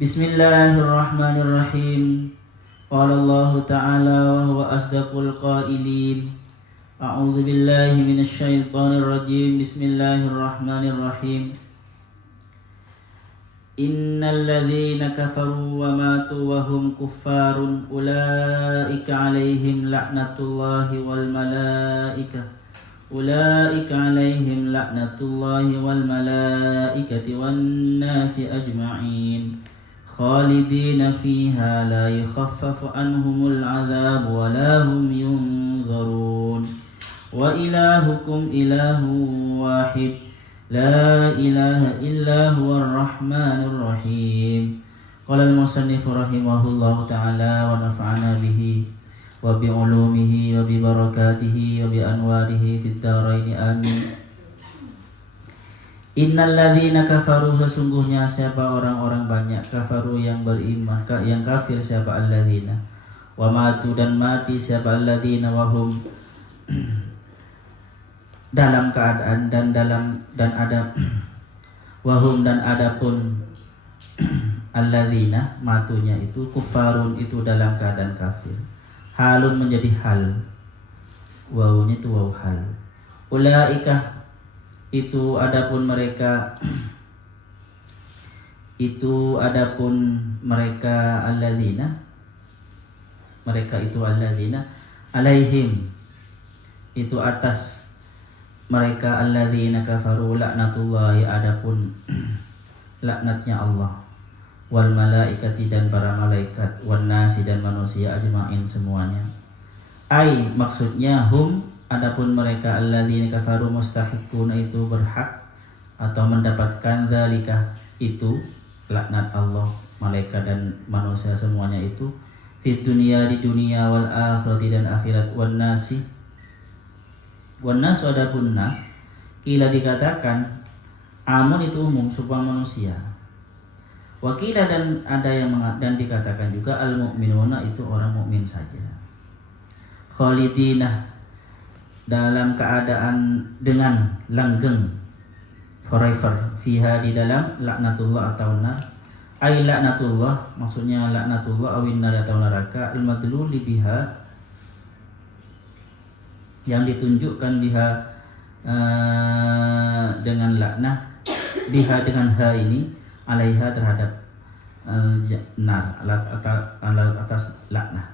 Bismillahirrahmanirrahim. Qala Allah Ta'ala wa huwa asdaqul qailin. A'udzu billahi minasy syaithanir rajim. Bismillahirrahmanirrahim. Innal ladzina kafaru wa matu wa hum kuffarun ulaika 'alaihim la'natullahi wal malaikah. Ulaika 'alaihim la'natullahi wal malaikati wan nasi ajma'in. Khalidina fiha la yukhaffafu anhumul 'adzab wa la hum yunzarun. Wa ilahukum ilahu wahid. La ilaha illa huwar rahmanir rahim. Qala al-musannif rahimahullahu ta'ala wa nafa'ana bihi wa bi ulumihi wa bi barakatihi wa bi anwarihi fid dharain amin. Innal ladzina kafaru, sesungguhnya siapa orang-orang banyak, kafaru yang beriman, yang kafir siapa alladzina, wa matu dan mati siapa alladzina wa hum dalam keadaan dan ada wahum dan adapun alladzina matunya itu kufarun itu dalam keadaan kafir. Halun menjadi hal, wawunya itu waw hal. Ulaika itu adapun mereka alladzina, mereka itu alladzina alaihim itu atas mereka alladzina kafaru laknatullahi, adapun laknatnya Allah, wal malaikati dan para malaikat, wan nasi dan manusia ajma'in semuanya. Ai maksudnya hum, adapun mereka alladzina kafaru mustahiquna itu berhak atau mendapatkan dzalika itu laknat Allah, malaikat dan manusia semuanya itu fit dunia di dunia wal akhirati dan akhirat, wan nasi adapun nas kila dikatakan amun itu umum supaya manusia, wakila dan ada yang dan dikatakan juga al mu'minuna itu orang mukmin saja. Khalidina dalam keadaan dengan langgeng forever fiha di dalam laknatullah atau nar. Ai laknatullah maksudnya laknatullah awin nar atau neraka, al madluli biha yang ditunjukkan biha dengan laknah, biha dengan ha ini alaiha terhadap nar atas laknah.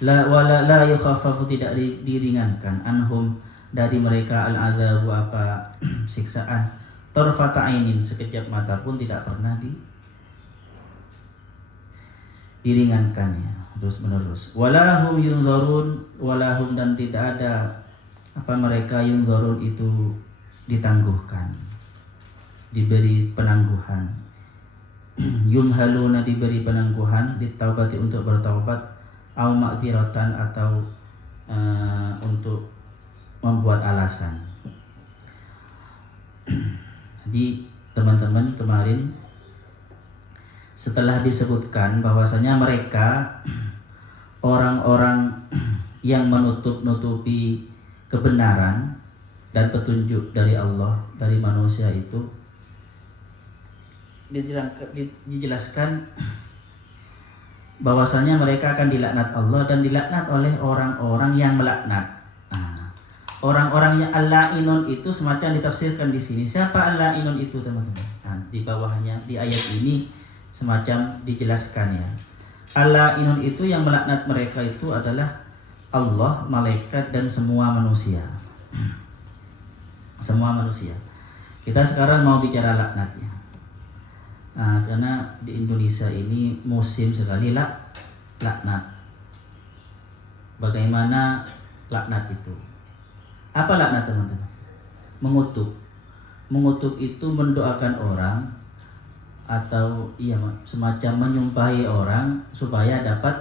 La wala la yukhaffafu tidak diringankan anhum dari mereka al-adzabu apa siksaan tarfata ainin sekejap mata pun tidak pernah diringankannya terus menerus. Walahum yunzarun, walahum dan tidak ada apa mereka yunzarun itu ditangguhkan, diberi penangguhan. Yumhaluna diberi penangguhan, ditaubati untuk bertaubat, au ma'dziratan atau untuk membuat alasan. Jadi teman-teman kemarin setelah disebutkan bahwasanya mereka orang-orang yang menutup-nutupi kebenaran dan petunjuk dari Allah dari manusia itu dijelaskan bahwasanya mereka akan dilaknat Allah dan dilaknat oleh orang-orang yang melaknat. Orang-orang yang al-la'inun itu semacam ditafsirkan di sini. Siapa al-la'inun itu teman-teman? Nah, di bawahnya di ayat ini semacam dijelaskan ya. Al-la'inun itu yang melaknat mereka itu adalah Allah, malaikat dan semua manusia. Semua manusia. Kita sekarang mau bicara laknatnya. Nah, karena di Indonesia ini musim sekali laknat. Bagaimana laknat itu? Apa laknat teman-teman? Mengutuk. Mengutuk itu mendoakan orang atau semacam menyumpahi orang supaya dapat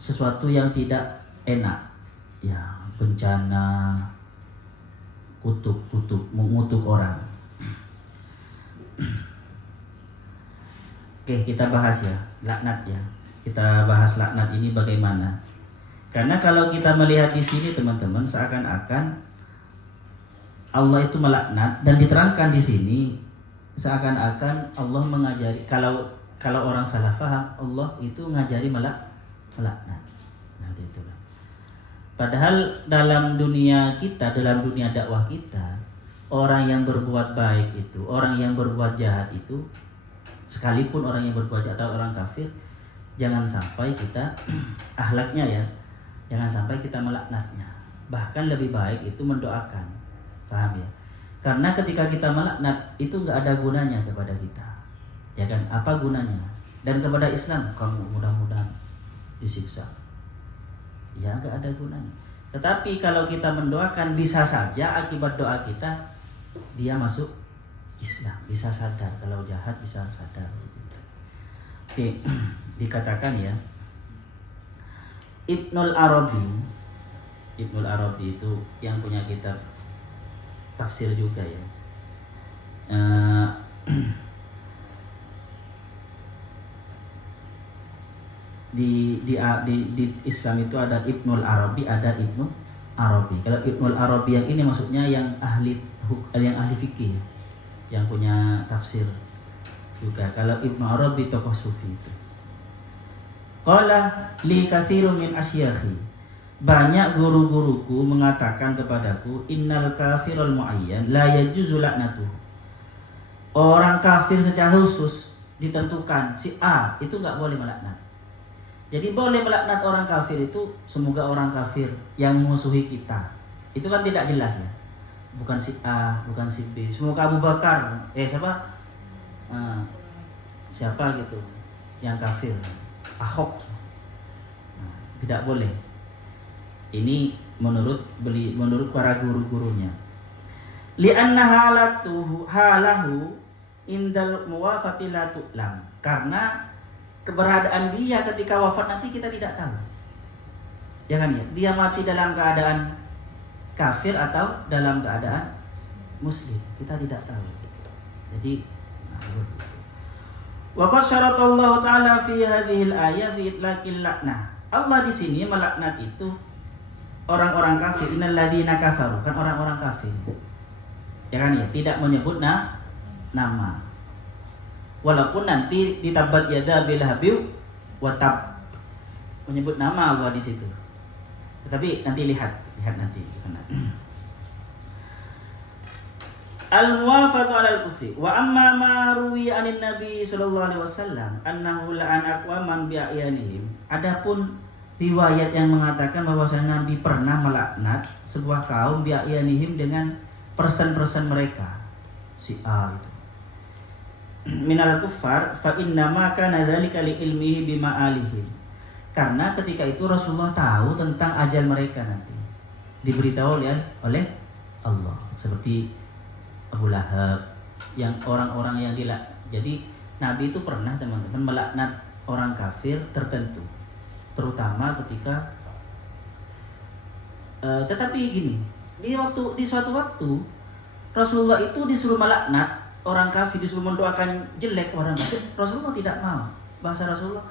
sesuatu yang tidak enak. Ya, bencana, kutuk, mengutuk orang. Oke, kita bahas ya laknat ya. Kita bahas laknat ini bagaimana. Karena kalau kita melihat di sini teman-teman seakan-akan Allah itu melaknat dan diterangkan di sini seakan-akan Allah mengajari, kalau orang salah faham, Allah itu ngajari melaknat. Nah, itu kan. Padahal dalam dunia kita, dalam dunia dakwah kita, orang yang berbuat baik itu, orang yang berbuat jahat itu, sekalipun orang yang berbuat jahat atau orang kafir, jangan sampai kita akhlaknya ya, jangan sampai kita melaknatnya. Bahkan lebih baik itu mendoakan. Paham ya? Karena ketika kita melaknat itu nggak ada gunanya kepada kita. Ya kan? Apa gunanya? Dan kepada Islam, kamu mudah-mudahan disiksa. Ya nggak ada gunanya. Tetapi kalau kita mendoakan, bisa saja akibat doa kita dia masuk Islam, bisa sadar kalau jahat, bisa sadar. Oke, dikatakan ya, Ibnul Arabi itu yang punya kitab tafsir juga ya. Di Islam itu ada Ibnul Arabi, ada Ibnu Arabi. Kalau Ibnul Arabi yang ini maksudnya yang ahli fikih, yang punya tafsir juga. Kalau Ibnu Arabi tokoh sufi itu. Qala li katsirun min asyakhi. Banyak guru-guruku mengatakan kepadaku, innal kafirul muayyan la yajuzu laknatuhu. Orang kafir secara khusus ditentukan, si A itu enggak boleh melaknat. Jadi boleh melaknat orang kafir itu semoga orang kafir yang memusuhi kita. Itu kan tidak jelas ya. Bukan si A, bukan si B. Semoga Abu Bakar, siapa gitu yang kafir, Ahok. Nah, tidak boleh. Ini menurut para guru-gurunya. Li'anna halahu indal muwafati la tu'lam. Karena keberadaan dia ketika wafat nanti kita tidak tahu. Ya kan ya? Dia mati dalam keadaan kafir atau dalam keadaan muslim, kita tidak tahu. Jadi wa qad syaratallahu ta'ala fi hadhil ayah fi itlaqil laknah. Allah di sini melaknat itu orang-orang kafir, innal ladzina kafaru, kan orang-orang kafir. Ya kan ya, tidak menyebut nama. Walaupun nanti di tabat yada bil habib wa tab menyebut nama Allah di situ. Tetapi nanti lihat nanti gimana. Al-muwafatu 'ala al-kufri wa amma ma ruwiya 'anin nabi sallallahu alaihi wasallam annahu la'ana aqwaman bi'ayanihim. Adapun riwayat yang mengatakan bahwasanya Nabi pernah melaknat sebuah kaum bi'ayanihim dengan persen-persen mereka, si A itu minal kuffar fa inna ma kana dzalika li ilmihi bima alihim. Karena ketika itu Rasulullah tahu tentang ajal mereka nanti, diberitahu oleh Allah, seperti Abu Lahab, yang orang-orang yang jadi Nabi itu pernah teman-teman melaknat orang kafir tertentu, terutama ketika tetapi gini, di suatu waktu Rasulullah itu disuruh melaknat orang kafir, disuruh mendoakan jelek orang kafir, Rasulullah tidak mau. Bahasa Rasulullah,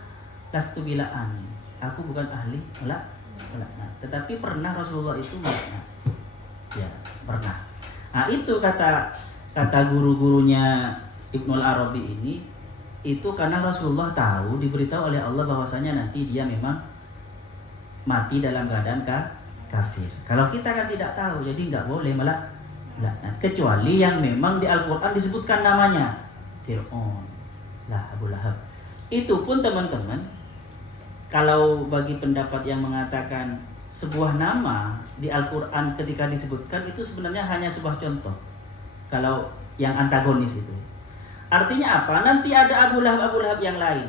lastu bila'ani, aku bukan ahli melaknat. Tetapi pernah Rasulullah itu melaknat. Ya, pernah. Nah, itu kata guru-gurunya Ibnul Arabi ini, itu karena Rasulullah tahu, diberitahu oleh Allah bahwasanya nanti dia memang mati dalam keadaan kafir. Kalau kita kan tidak tahu, jadi nggak boleh melaknat. Kecuali yang memang di Al-Quran disebutkan namanya, Fir'aun, Abu Lahab. Itu pun teman-teman, kalau bagi pendapat yang mengatakan sebuah nama di Al-Quran ketika disebutkan itu sebenarnya hanya sebuah contoh. Kalau yang antagonis itu, artinya apa? Nanti ada Abu Lahab yang lain.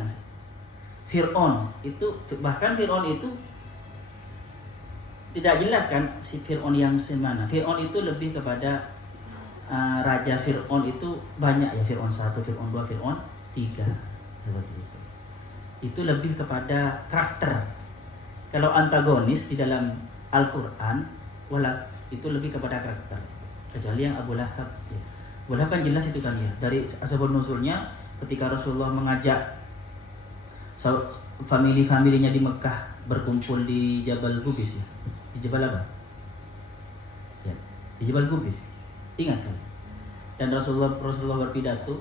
Fir'aun itu, bahkan Fir'aun itu tidak jelas kan si Fir'aun yang semana. Fir'aun itu lebih kepada Raja Fir'aun itu banyak ya, Fir'aun 1, Fir'aun 2, Fir'aun 3 seperti itu. Itu lebih kepada karakter. Kalau antagonis di dalam Al-Quran itu lebih kepada karakter. Kecuali yang Abu Lahab ya. Abu Lahab kan jelas itu kan ya, dari asbabun nuzulnya ketika Rasulullah mengajak family-familinya di Mekah berkumpul di Jabal Qubis ya. Di Jabal apa? Ya, di Jabal Qubis. Ingat kan? Dan Rasulullah berpidato,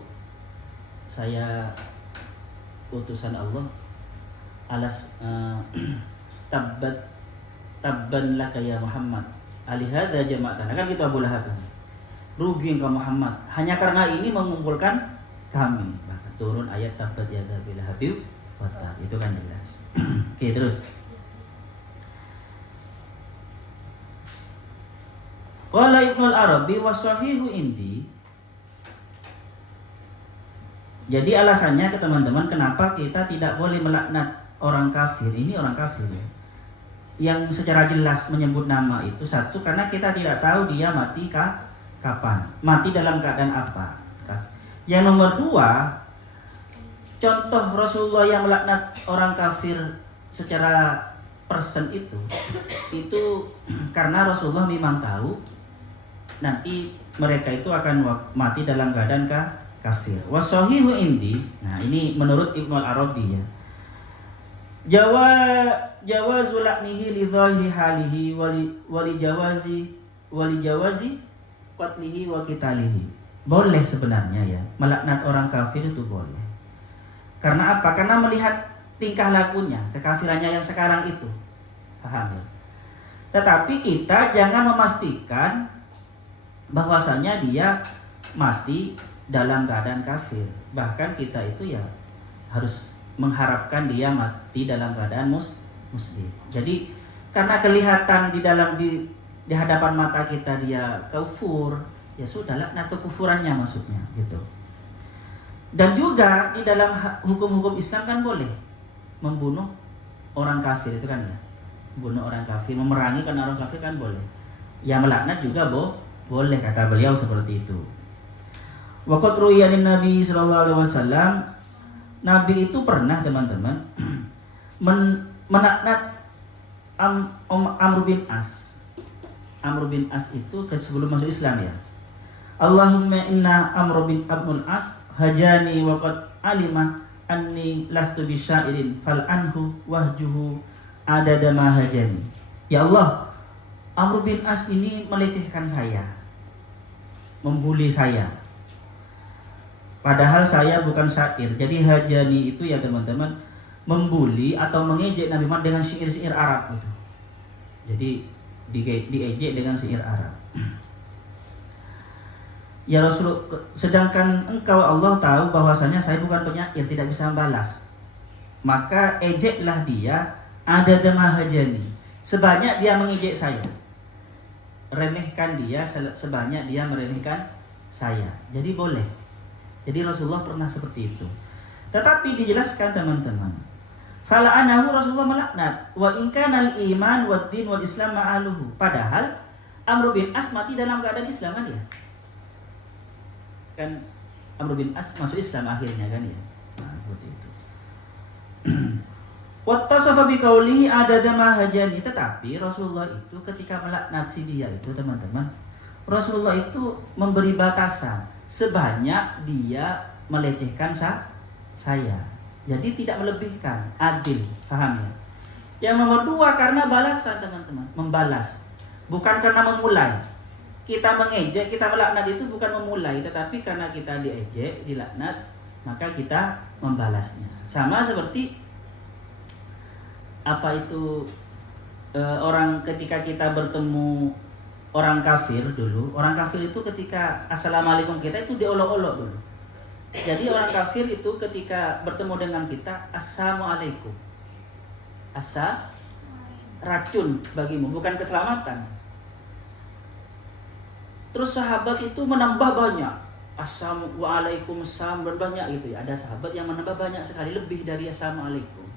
saya utusan Allah, alas tabban laka ya Muhammad, alihada jama'atana. Kan gitu Abu Lahab. Rugi engkau Muhammad, hanya karena ini mengumpulkan kami. Bahkan turun ayat tabbat yada bil habib wa tab. Itu kan jelas. Oke, terus. Qala Ibnu Arabi wa sahihu indi. Jadi alasannya ke teman-teman kenapa kita tidak boleh melaknat orang kafir. Ini orang kafir ya. Yang secara jelas menyebut nama itu, satu, karena kita tidak tahu dia mati kapan, mati dalam keadaan apa. Yang nomor dua, contoh Rasulullah yang melaknat orang kafir secara person itu karena Rasulullah memang tahu nanti mereka itu akan mati dalam keadaan kafir. Wasahihu indi. Nah, ini menurut Ibnu Arabi ya. Jawazu laknihi li dhahiri halihi wali jawazi qatlihi wa qitalihi. Boleh sebenarnya ya, melaknat orang kafir itu boleh. Karena apa? Karena melihat tingkah lakunya, kekafirannya yang sekarang itu. Paham ya? Tetapi kita jangan memastikan bahwasanya dia mati dalam keadaan kafir. Bahkan kita itu ya harus mengharapkan dia mati dalam keadaan muslim. Jadi karena kelihatan di hadapan mata kita dia kufur, ya sudahlah, nah kekufurannya maksudnya gitu. Dan juga di dalam hukum-hukum Islam kan boleh membunuh orang kafir itu kan ya. Membunuh orang kafir, memerangi karena orang kafir kan boleh. Ya melaknat juga boleh, kata beliau seperti itu. Waqat ru'yanin Nabi sallallahu alaihi wasallam, Nabi itu pernah teman-teman melaknat Amr bin As. Amr bin As itu sebelum masuk Islam ya. Allahumma inna Amr bin Abdul As hajani waqad alima anni lastu bisyairin fal anhu wahjuhu adada ma hajani. Ya Allah, Amr bin As ini melecehkan saya, membuli saya. Padahal saya bukan syair. Jadi hajani itu ya teman-teman, membuli atau mengejek Nabi Muhammad dengan syair-syair Arab gitu. Jadi diejek dengan syair Arab. Ya Rasulullah, sedangkan engkau Allah tahu bahwasanya saya bukan penyair, tidak bisa membalas. Maka ejeklah dia ada dama hajani, sebanyak dia mengejek saya. Remehkan dia sebanyak dia meremehkan saya. Jadi boleh. Jadi Rasulullah pernah seperti itu. Tetapi dijelaskan teman-teman, fala'anahu, Rasulullah melaknat, wa in kana al-iman wad din wal islam ma'aluhu. Padahal Amr bin As mati dalam keadaan Islam kan ya. Kan Amr bin As masuk Islam akhirnya kan ya. Nah, seperti itu. Wattasafa bi qaulihi adada ma hajani. Tetapi Rasulullah itu ketika melaknat si dia itu teman-teman, Rasulullah itu memberi batasan sebanyak dia melecehkan saya. Jadi tidak melebihkan, adil, paham ya? Yang nomor dua karena balasan teman-teman, membalas. Bukan karena memulai. Kita mengejek, kita melaknat itu bukan memulai, tetapi karena kita diejek, dilaknat, maka kita membalasnya. Sama seperti apa itu orang ketika kita bertemu orang kafir dulu, orang kafir itu ketika assalamualaikum kita itu diolok-olok dulu. Jadi orang kafir itu ketika bertemu dengan kita, assalamualaikum. Asa racun bagimu, bukan keselamatan. Terus sahabat itu menambah banyak, assalamualaikum banyak gitu ya. Ada sahabat yang menambah banyak sekali, lebih dari assalamualaikum.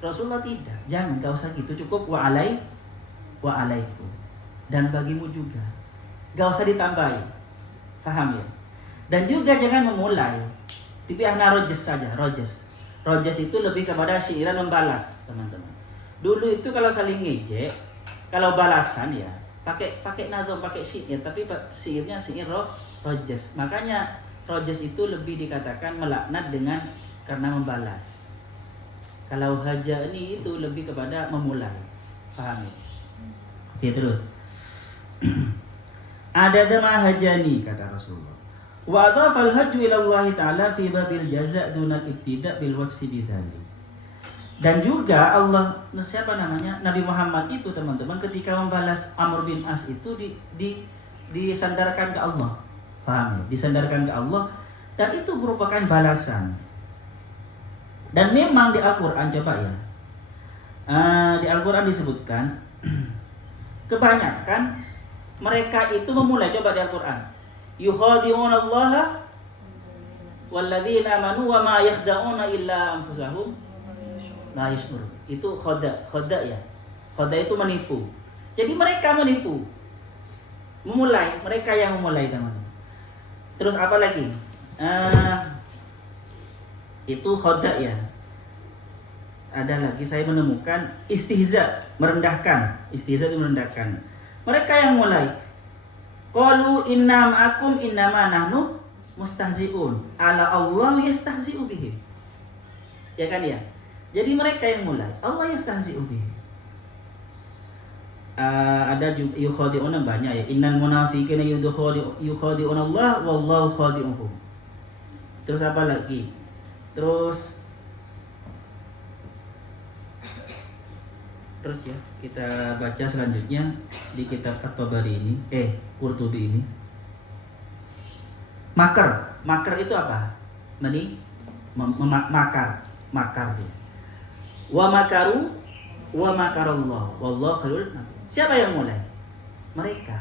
Rasulullah tidak, jangan, gak usah gitu, cukup wa'alaikum. Dan bagimu juga, gak usah ditambahi, paham ya? Dan juga jangan memulai, tapi rojes saja, rojes itu lebih kepada syairan membalas teman-teman. Dulu itu kalau saling ngejek, kalau balasan ya pakai nazom, pakai syair, tapi syairnya syair rojes. Makanya rojes itu lebih dikatakan melaknat dengan karena membalas. Kalau hajani itu lebih kepada memulai, paham ya? Oke, terus. Ada dama hajani, kata Rasulullah. Wa adhafa al-hajju ila Allah Ta'ala fi babil jaza' duna ibtida' bil wasfi bidzalik. Dan juga Allah, siapa namanya, Nabi Muhammad itu teman-teman ketika membalas Amr bin As itu disandarkan ke Allah. Faham ya? Disandarkan ke Allah dan itu merupakan balasan. Dan memang di Al-Qur'an coba ya. Di Al-Qur'an disebutkan kebanyakan mereka itu memulai, coba di Al-Qur'an, yukhadi'una Allah walladzina amanu wa ma yakhda'una illa anfusahum la yash'urun. Itu khada ya. Khada itu menipu. Jadi mereka menipu. Memulai, mereka yang memulai teman-teman. Terus apa lagi? Itu khada ya. Ada lagi saya menemukan istihza, merendahkan. Istihza itu merendahkan. Mereka yang mulai. Qalu inna ma'akum innama nahnu mustahzi'un. Ala Allah yastahzi'u bihim. Ya kan ya? Jadi mereka yang mulai. Allah yastahzi'u bihim. Ada juga yukhadi'una banyak ya. Innal munafiqina yukhadi'una Allah wallahu khadi'uhum. Terus apa lagi? Terus ya kita baca selanjutnya di kitab At-Tabari ini, Qurtubi ini. Makar itu apa? Makar dia. Wa makaru wa makarallah wallahu khairul makirin. Siapa yang mulai? Mereka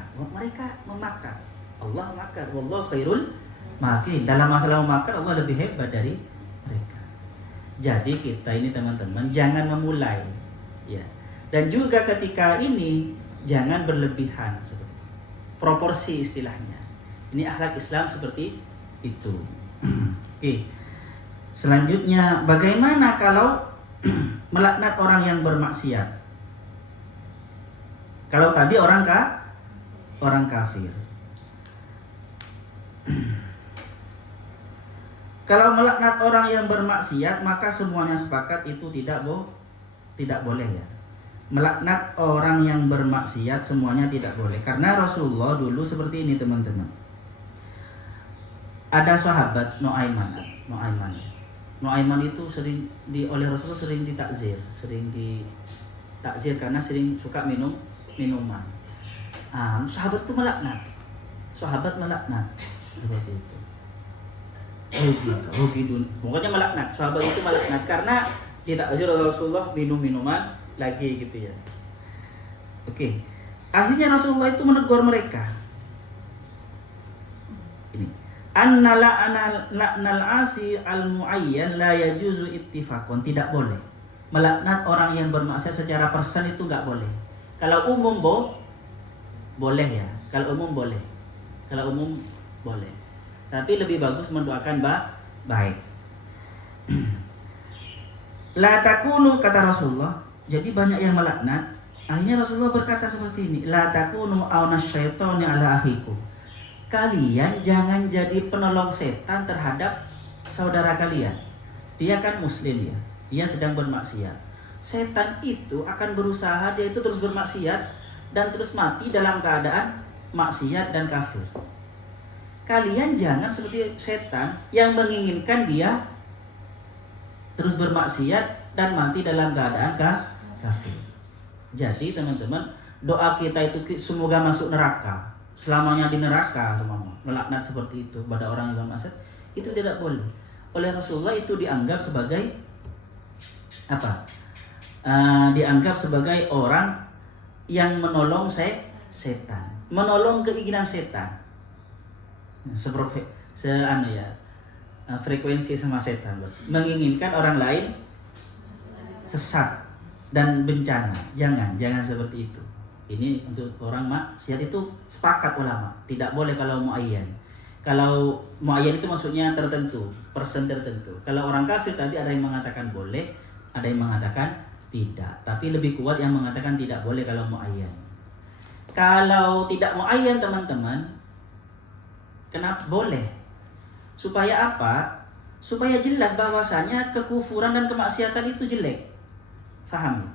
memakar. Allah makar, wallahu khairul makirin. Dalam masalah memakar Allah lebih hebat dari mereka. Jadi kita ini teman-teman jangan memulai ya. Dan juga ketika ini jangan berlebihan seperti itu. Proporsi istilahnya. Ini akhlak Islam seperti itu. Oke. Selanjutnya bagaimana kalau melaknat orang yang bermaksiat? Kalau tadi orang kafir. Kalau melaknat orang yang bermaksiat maka semuanya sepakat itu tidak boleh ya. Melaknat orang yang bermaksiat semuanya tidak boleh. Karena Rasulullah dulu seperti ini teman-teman. Ada sahabat Nu'aiman itu sering oleh Rasulullah sering ditakzir karena sering suka minuman. Sahabat itu melaknat seperti itu. Rugi dunia. Pokoknya melaknat. Sahabat itu melaknat karena ditakzir oleh Rasulullah minuman lagi gitu ya. Oke. Akhirnya Rasulullah itu menegur mereka. Ini. La'nal asi al-muayyan la yajuzu ittifaqan. Tidak boleh. Melaknat orang yang bermaksiat secara persen itu enggak boleh. Kalau umum boleh ya. Kalau umum boleh. Tapi lebih bagus mendoakan baik. La takunu, kata Rasulullah. Jadi banyak yang melaknat. Akhirnya Rasulullah berkata seperti ini, la takunu aunas syaitani ala akhikum. Kalian jangan jadi penolong setan terhadap saudara kalian. Dia kan muslim ya. Dia sedang bermaksiat. Setan itu akan berusaha dia itu terus bermaksiat dan terus mati dalam keadaan maksiat dan kafir. Kalian jangan seperti setan yang menginginkan dia terus bermaksiat dan mati dalam keadaan kafir. Jadi teman-teman, doa kita itu semoga masuk neraka, selamanya di neraka, teman-teman. Melaknat seperti itu pada orang yang bermaksiat itu tidak boleh. Oleh Rasulullah itu dianggap sebagai apa? Dianggap sebagai orang yang menolong setan, menolong keinginan setan. Frekuensi sama setan, menginginkan orang lain sesat dan bencana. Jangan seperti itu. Ini untuk orang maksiat itu sepakat ulama, tidak boleh kalau muayyan. Kalau muayyan itu maksudnya tertentu, persen tertentu. Kalau orang kafir tadi ada yang mengatakan boleh, ada yang mengatakan tidak. Tapi lebih kuat yang mengatakan tidak boleh kalau muayyan. Kalau tidak muayyan teman-teman, kenapa boleh? Supaya apa? Supaya jelas bahwasanya kekufuran dan kemaksiatan itu jelek. Faham?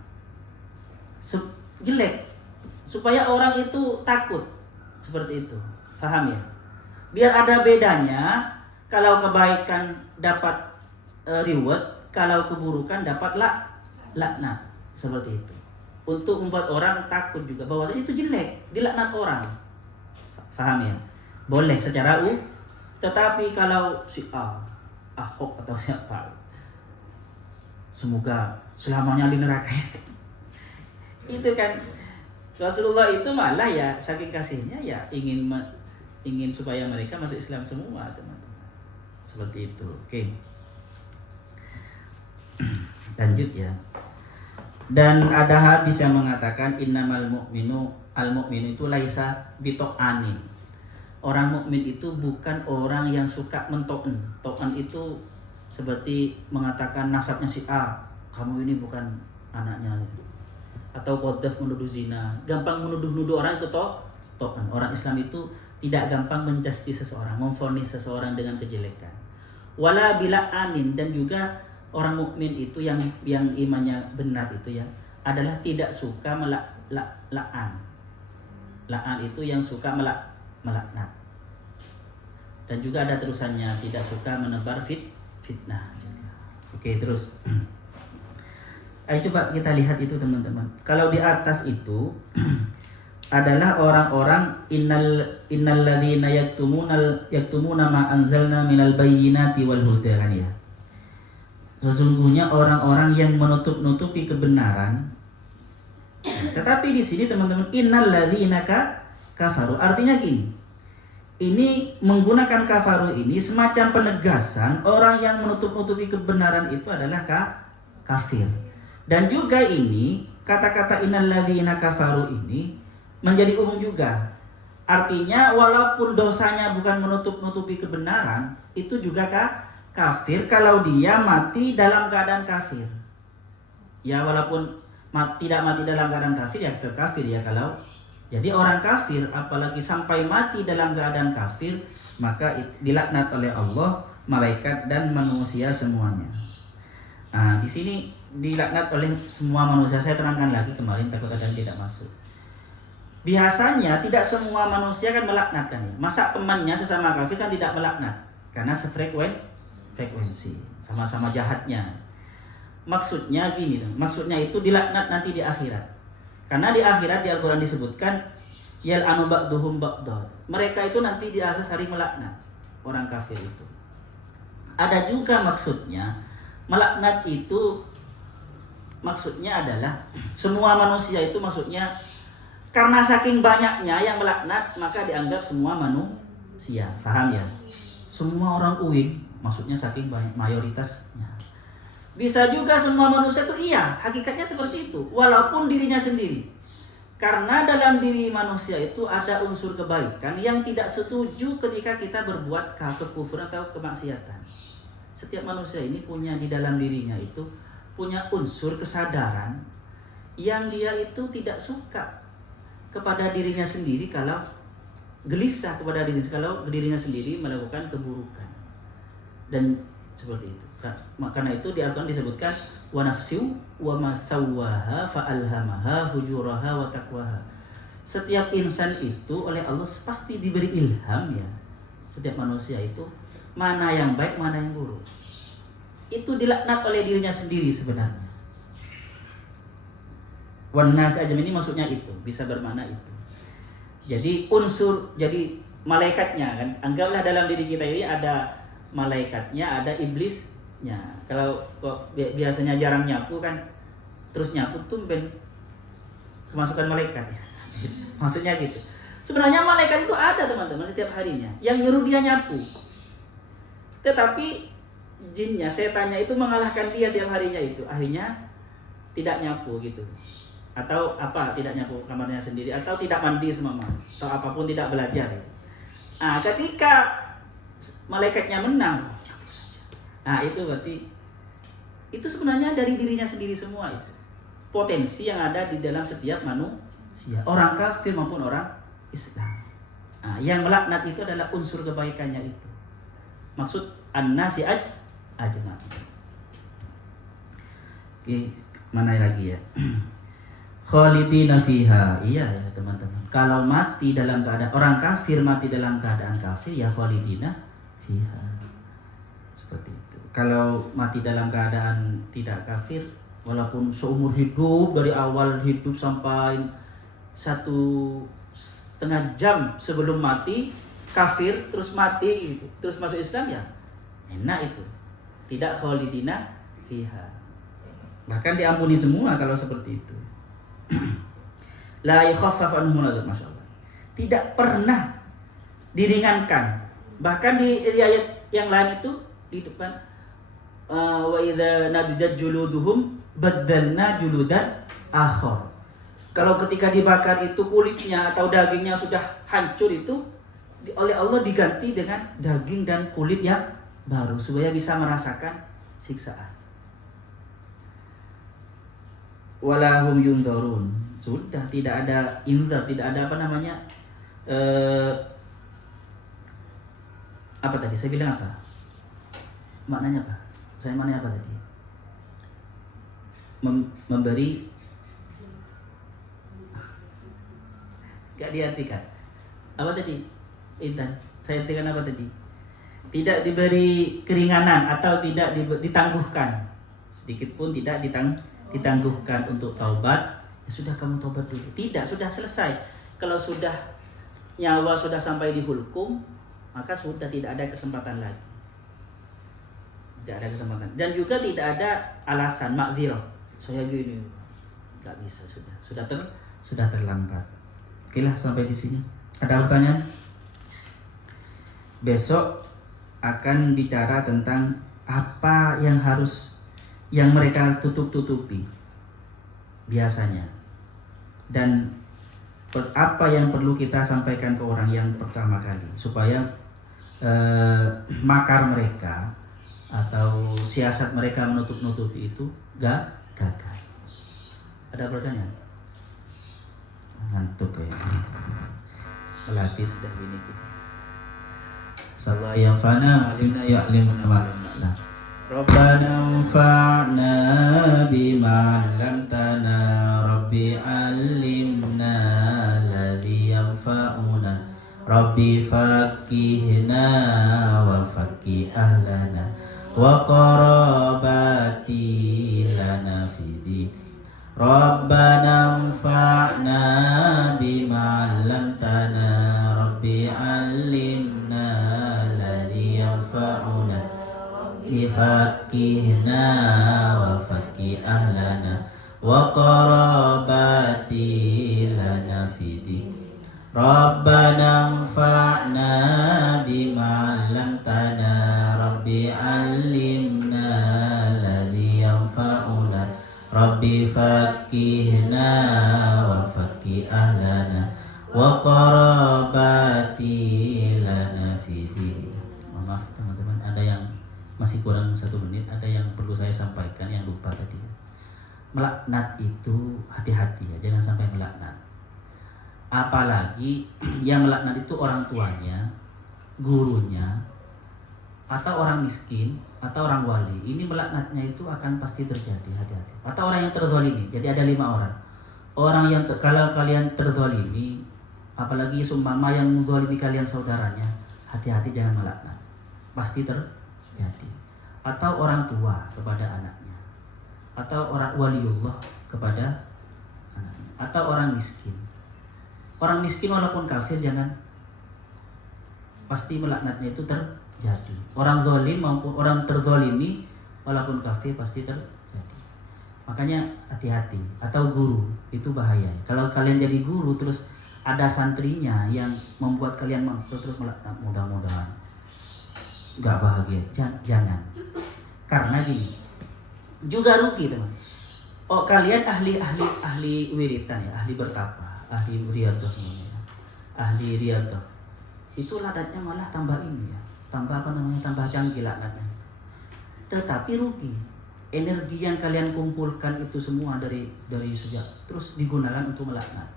Jelek. Supaya orang itu takut. Seperti itu. Faham ya? Biar ada bedanya, kalau kebaikan dapat reward, kalau keburukan dapat laknat. Seperti itu. Untuk membuat orang takut juga bahwasanya itu jelek, dilaknat orang. Faham ya? Boleh secara tetapi kalau si Ahok atau siapa, semoga selamanya di neraka. Itu kan Rasulullah itu malah ya saking kasihnya ya ingin supaya mereka masuk Islam semua, teman-teman. Seperti itu. Oke. Lanjut ya. Dan ada hadis yang mengatakan innamal mu'minu itu laisa bito'anin. Orang mukmin itu bukan orang yang suka mento'an. To'an itu seperti mengatakan nasabnya si A, kamu ini bukan anaknya. Atau qadzaf menuduh zina. Gampang menuduh-nuduh orang itu to'an. Orang Islam itu tidak gampang menjustice seseorang, memvonis seseorang dengan kejelekan. Wala bila'anin, dan juga orang mukmin itu yang imannya benar itu ya adalah tidak suka la'an. La'an itu yang suka melaknat. Dan juga ada terusannya, tidak suka menebar fitnah. Oke, terus. Ayo coba kita lihat itu, teman-teman. Kalau di atas itu adalah orang-orang innal ladzina yaktumuna ma anzalna minal bayyinati wal huda, kan ya. Sesungguhnya orang-orang yang menutup-nutupi kebenaran. Tetapi di sini, teman-teman, innal ladzina kafaru, artinya gini. Ini menggunakan kafaru ini semacam penegasan orang yang menutup-nutupi kebenaran itu adalah kafir. Dan juga ini kata-kata innal ladzina kafaru ini menjadi umum juga. Artinya walaupun dosanya bukan menutup-nutupi kebenaran, itu juga kafir kalau dia mati dalam keadaan kafir. Ya walaupun tidak mati dalam keadaan kafir ya tetap kafir ya kalau. Jadi orang kafir apalagi sampai mati dalam keadaan kafir, maka dilaknat oleh Allah, malaikat dan manusia semuanya. Nah, di sini dilaknat oleh semua manusia. Saya terangkan lagi kemarin, takut ada yang tidak masuk. Biasanya tidak semua manusia kan melaknatkan ya. Masa temannya sesama kafir kan tidak melaknat karena frekuensi, sama-sama jahatnya. Maksudnya gini, maksudnya itu dilaknat nanti di akhirat. Karena di akhirat di Al-Quran disebutkan yal'anu ba'duhum ba'dad. Mereka itu nanti di akhir saling melaknat, orang kafir itu. Ada juga maksudnya melaknat itu maksudnya adalah semua manusia itu, maksudnya karena saking banyaknya yang melaknat maka dianggap semua manusia. Paham ya? Semua orang uing, maksudnya saking banyak mayoritasnya. Bisa juga semua manusia itu iya, hakikatnya seperti itu, walaupun dirinya sendiri. Karena dalam diri manusia itu ada unsur kebaikan yang tidak setuju ketika kita berbuat kekufuran atau kemaksiatan. Setiap manusia ini punya di dalam dirinya itu punya unsur kesadaran yang dia itu tidak suka kepada dirinya sendiri kalau gelisah kepada dirinya sendiri melakukan keburukan. Dan seperti itu. Karena itu di Al-Quran disebutkan wa nafsiu wa ma sawwaha fa alhamaha fujuraha wa taqwaha. Setiap insan itu oleh Allah pasti diberi ilham ya. Setiap manusia itu mana yang baik, mana yang buruk. Itu dilaknat oleh dirinya sendiri sebenarnya. Wan nas ajam ini maksudnya itu, bisa bermakna itu. Jadi jadi malaikatnya kan, anggaplah dalam diri kita ini ada malaikatnya, ada iblisnya. Kalau biasanya jarang nyapu kan, terus nyapu tumben kemasukan malaikat ya. Maksudnya gitu. Sebenarnya malaikat itu ada, teman-teman, setiap harinya yang nyuruh dia nyapu. Tetapi jinnya, setannya itu mengalahkan dia tiap harinya itu. Akhirnya tidak nyapu gitu. Atau tidak nyapu kamarnya sendiri, atau tidak mandi semama, atau apapun, tidak belajar. Nah, ketika malaikatnya menang, nah itu berarti itu sebenarnya dari dirinya sendiri semua itu. Potensi yang ada di dalam setiap manusia, orang kafir maupun orang Islam. Nah, yang melaknat itu adalah unsur kebaikannya itu. Maksud an-nasi ajma'. Oke, mana lagi ya? khalidina fiha. Iya ya teman-teman. Kalau mati dalam keadaan orang kafir mati dalam keadaan kafir ya khalidina fiha. Seperti itu. Kalau mati dalam keadaan tidak kafir, walaupun seumur hidup dari awal hidup sampai 1,5 jam sebelum mati kafir terus mati gitu, terus masuk Islam ya enak itu. Tidak khalidina fiha. Bahkan diampuni semua kalau seperti itu. La yukhaffaf anhum masyaallah. Tidak pernah diringankan. Bahkan di ayat yang lain itu di depan wa idza nadijat juluduhum baddalna juludan akhar. Kalau ketika dibakar itu kulitnya atau dagingnya sudah hancur itu oleh Allah diganti dengan daging dan kulit yang baru supaya bisa merasakan siksaan. Walahum yunzarun. Sudah tidak ada inzar, tidak ada apa tadi saya bilang apa? Maknanya apa? Saya maknanya apa tadi? Memberi gak diartikan. Apa tadi? Intan, saya artikan apa tadi? Tidak diberi keringanan atau tidak ditangguhkan. Sedikit pun tidak ditangguhkan untuk taubat. Ya sudah kamu taubat dulu. Tidak, sudah selesai. Kalau sudah nyawa sudah sampai di hulkum, maka sudah tidak ada kesempatan lagi. Tidak ada kesempatan. Dan juga tidak ada alasan makdzirah. Saya gini, nggak bisa sudah terlambat. Oke lah sampai di sini. Ada pertanyaan? Besok akan bicara tentang apa yang mereka tutup-tutupi biasanya, dan apa yang perlu kita sampaikan ke orang yang pertama kali supaya makar mereka atau siasat mereka menutup-nutupi itu gagal. Ada pertanyaan? Ngantuk ya. Pelatih sudah gini. Sallallahu yang fana alimna ya'limuna ma lam na'lam. Rabbana anfa'na bima 'allamtana Rabbi 'allimna alladhi yanfa'una Rabbi faqihna wa faqih ahlana wa qarabati lana fid Rabbana anfa'na bima 'allamtana Rabbi 'allimna alladhi yanfa'una Bifaqihna wa faqih ahlana wa qarabati lana fid Rabbana anfa'na bima 'allamtana Rabbi 'allimna alladhi yanfa'una Rabbi faqihna wa faqih ahlana wa qarabati lana fid. Maaf teman-teman, ada yang masih kurang 1 menit, ada yang perlu saya sampaikan yang lupa tadi. Melaknat itu hati-hati ya, jangan sampai melaknat. Apalagi yang melaknat itu orang tuanya, gurunya, atau orang miskin, atau orang wali. Ini melaknatnya itu akan pasti terjadi, hati-hati. Atau orang yang terzalimi. Jadi ada 5 orang. Orang yang kalau kalian terzalimi, apalagi seumpama yang menzalimi kalian saudaranya, hati-hati jangan melaknat. Pasti terjadi. Atau orang tua kepada anaknya, atau orang waliullah kepada anaknya, atau orang miskin. Orang miskin walaupun kafir jangan, pasti melaknatnya itu terjadi. Orang zalim maupun orang terzalimi walaupun kafir pasti terjadi. Makanya hati-hati. Atau guru itu bahaya. Kalau kalian jadi guru terus ada santrinya yang membuat kalian terus melaknat, mudah-mudahan nggak bahagia. Jangan. Karena gini, juga rugi teman. Oh kalian ahli wiritan ya, ahli bertapa, ahli riyadhah, ahli riyadhah. Itu laknatnya malah tambah ini ya, tambah canggih laknatnya. Tetapi rugi. Energi yang kalian kumpulkan itu semua dari sejak terus digunakan untuk melaknat.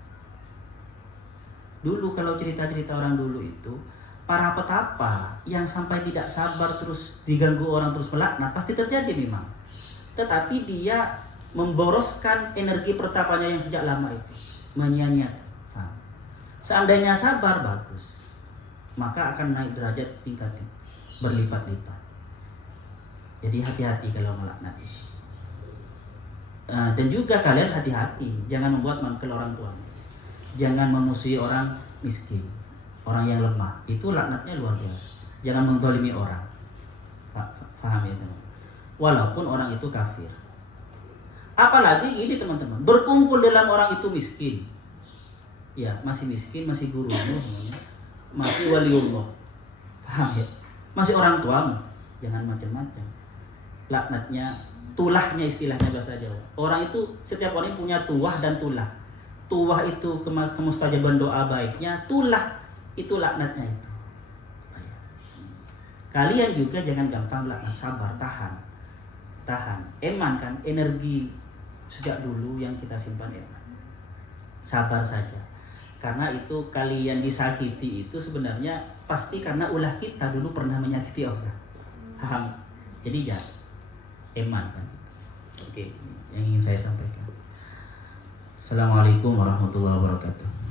Dulu kalau cerita-cerita orang dulu itu, para petapa yang sampai tidak sabar terus diganggu orang terus melaknat pasti terjadi memang. Tetapi dia memboroskan energi pertapanya yang sejak lama itu, menyia-nyiakan. Paham? Seandainya sabar bagus, maka akan naik derajat tingkat berlipat-lipat. Jadi hati-hati kalau melaknat itu. Dan juga kalian hati-hati, jangan membuat mangkel orang tua. Jangan memusuhi orang miskin, orang yang lemah. Itu laknatnya luar biasa. Jangan menzalimi orang. Paham ya teman? Walaupun orang itu kafir. Apalagi ini teman-teman, berkumpul dalam orang itu miskin. Ya, masih miskin, masih guru, masih waliullah. Paham ya? Masih orang tuamu. Jangan macam-macam. Laknatnya, tulahnya istilahnya bahasa Jawa. Orang itu, setiap orang punya tuah dan tulah. Tuah itu kemustajaban doa baiknya, tulah itu laknatnya itu. Kalian juga jangan gampang laknat, sabar, tahan. Eman kan, energi sejak dulu yang kita simpan eman. Sabar saja. Karena itu kalian disakiti itu sebenarnya pasti karena ulah kita dulu pernah menyakiti orang. Paham? Jadi jangan eman kan. Oke, yang ingin saya sampaikan. Assalamualaikum warahmatullahi wabarakatuh.